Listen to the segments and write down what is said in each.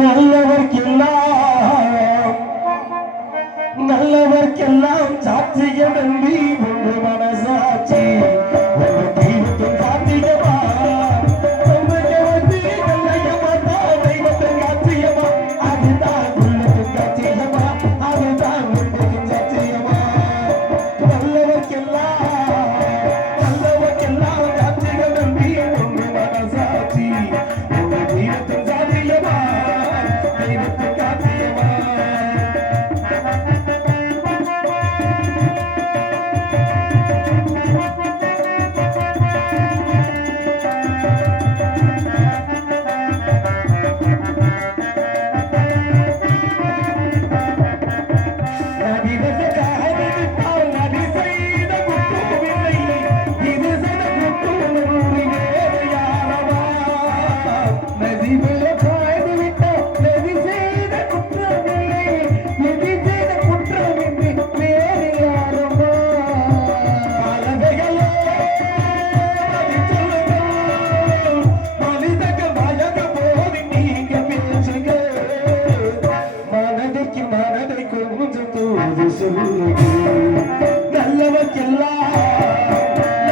நல்லவர்க்கெல்லாம் நல்லவர்க்கெல்லாம் சாட்சியம் நம்பி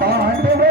Có hỏi.